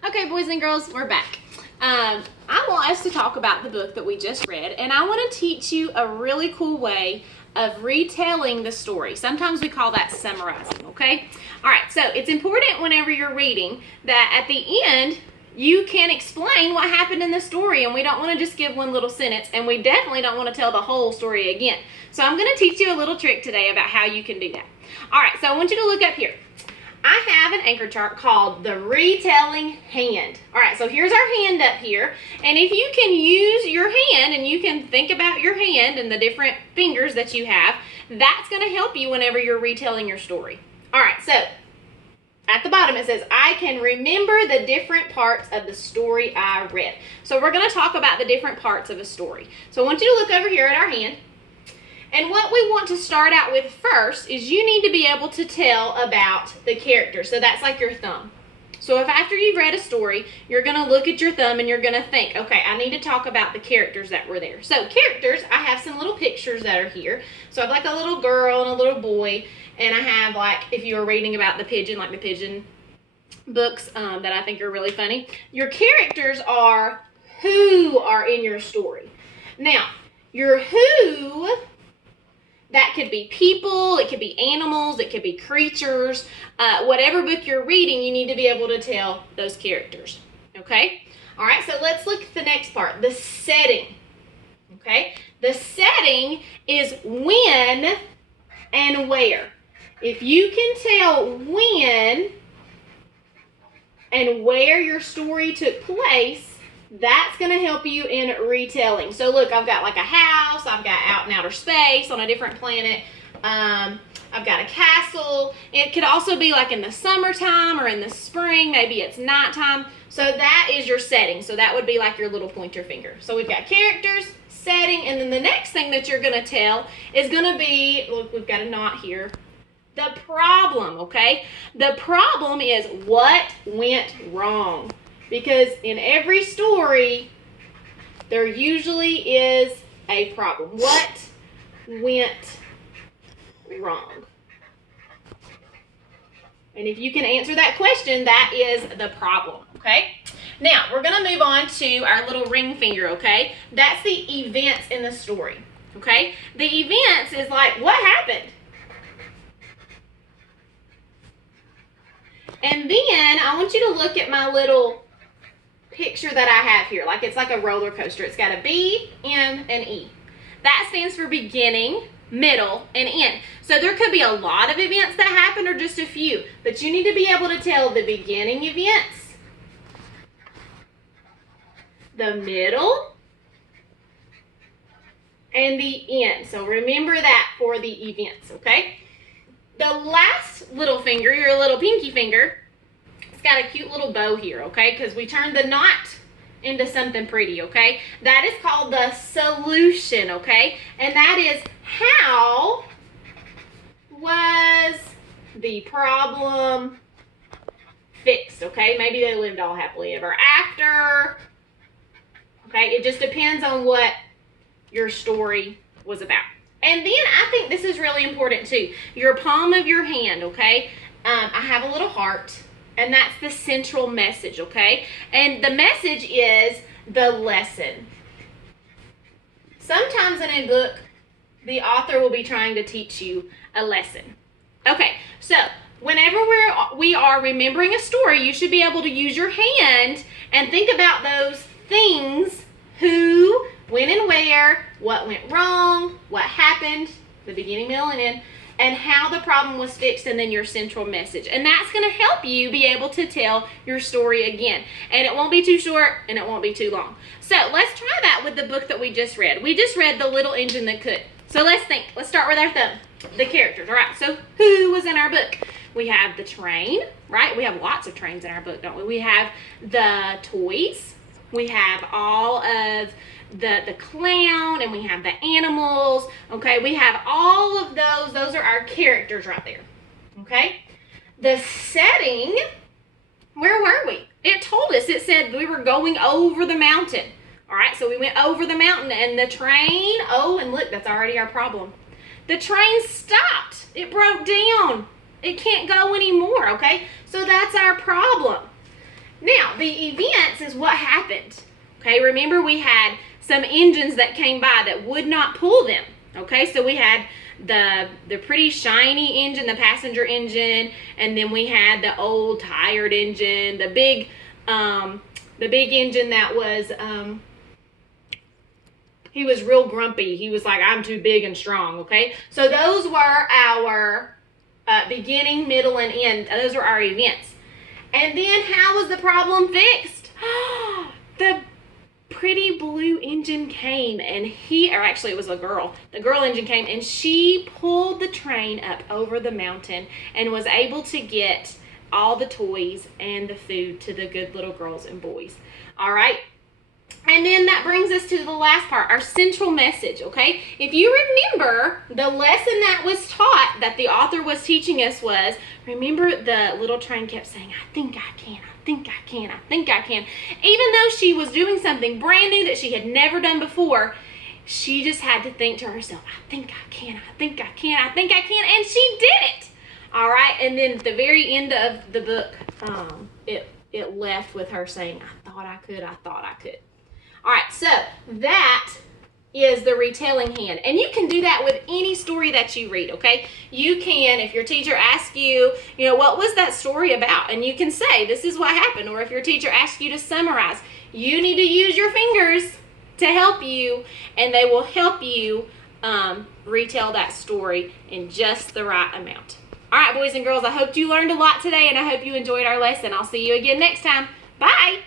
Okay, boys and girls, we're back. I want us to talk about the book that we just read, and I want to teach you a really cool way of retelling the story. Sometimes we call that summarizing, okay? All right, so it's important whenever you're reading that at the end, you can explain what happened in the story, and we don't want to just give one little sentence, and we definitely don't want to tell the whole story again. So I'm going to teach you a little trick today about how you can do that. All right, so I want you to look up here. I have an anchor chart called the Retelling Hand. All right, so here's our hand up here. And if you can use your hand and you can think about your hand and the different fingers that you have, that's going to help you whenever you're retelling your story. All right, so at the bottom it says, I can remember the different parts of the story I read. So we're going to talk about the different parts of a story. So I want you to look over here at our hand. And what we want to start out with first is you need to be able to tell about the character. So that's like your thumb. So if after you've read a story, you're going to look at your thumb and you're going to think, okay, I need to talk about the characters that were there. So characters, I have some little pictures that are here. So I have like a little girl and a little boy. And I have like, if you were reading about the pigeon, like the pigeon books that I think are really funny. Your characters are who are in your story. Now, your who... that could be people, it could be animals, it could be creatures. Whatever book you're reading, you need to be able to tell those characters. Okay? All right, so let's look at the next part, the setting. Okay? The setting is when and where. If you can tell when and where your story took place, that's going to help you in retelling. So look, I've got like a house, I've got out in outer space on a different planet, I've got a castle. It could also be like in the summertime or in the spring, maybe it's nighttime. So that is your setting. So that would be like your little pointer finger. So we've got characters, setting, and then the next thing that you're going to tell is going to be, look, we've got a knot here, the problem, okay? The problem is what went wrong. Because in every story, there usually is a problem. What went wrong? And if you can answer that question, that is the problem, okay? Now, we're going to move on to our little ring finger, okay? That's the events in the story, okay? The events is like, what happened? And then I want you to look at my little picture that I have here. Like it's like a roller coaster. It's got a B, M, and E. That stands for beginning, middle, and end. So there could be a lot of events that happen or just a few. But you need to be able to tell the beginning events, the middle, and the end. So remember that for the events, okay? The last little finger, your little pinky finger, got a cute little bow here, okay? Because we turned the knot into something pretty, okay? That is called the solution, okay? And that is how was the problem fixed, okay? Maybe they lived all happily ever after, okay? It just depends on what your story was about. And then I think this is really important too. Your palm of your hand, okay? I have a little heart. And that's the central message, okay? And the message is the lesson. Sometimes in a book, the author will be trying to teach you a lesson. Okay, so whenever we are remembering a story, you should be able to use your hand and think about those things, who, when and where, what went wrong, what happened, the beginning, middle, and end, and how the problem was fixed, and then your central message. And that's going to help you be able to tell your story again. And it won't be too short, and it won't be too long. So let's try that with the book that we just read. We just read The Little Engine That Could. So let's think. Let's start with our thumb. The characters. All right, so who was in our book? We have the train, right? We have lots of trains in our book, don't we? We have the toys. We have all of the clown, and we have the animals, okay? We have all of those. Those are our characters right there, okay? The setting, where were we? It told us, it said we were going over the mountain, all right? So we went over the mountain, and the train, oh, and look, that's already our problem. The train stopped. It broke down. It can't go anymore, okay? So that's our problem. Now, the events is what happened. Okay, remember we had some engines that came by that would not pull them. Okay, so we had the pretty shiny engine, the passenger engine, and then we had the old tired engine, the big engine that was he was real grumpy. He was like, I'm too big and strong. Okay, so those were our beginning, middle, and end. Those were our events. And then how was the problem fixed? The pretty blue engine came, and it was a girl. The girl engine came, and she pulled the train up over the mountain and was able to get all the toys and the food to the good little girls and boys. All right. And then that brings us to the last part, our central message, okay? If you remember, the lesson that was taught, that the author was teaching us was, remember the little train kept saying, I think I can, I think I can, I think I can. Even though she was doing something brand new that she had never done before, she just had to think to herself, I think I can, I think I can, I think I can, and she did it. All right, and then at the very end of the book, it left with her saying, I thought I could, I thought I could. All right, so that is the retelling hand. And you can do that with any story that you read, okay? You can, if your teacher asks you, what was that story about? And you can say, this is what happened. Or if your teacher asks you to summarize, you need to use your fingers to help you, and they will help you retell that story in just the right amount. All right, boys and girls, I hope you learned a lot today, and I hope you enjoyed our lesson. I'll see you again next time. Bye.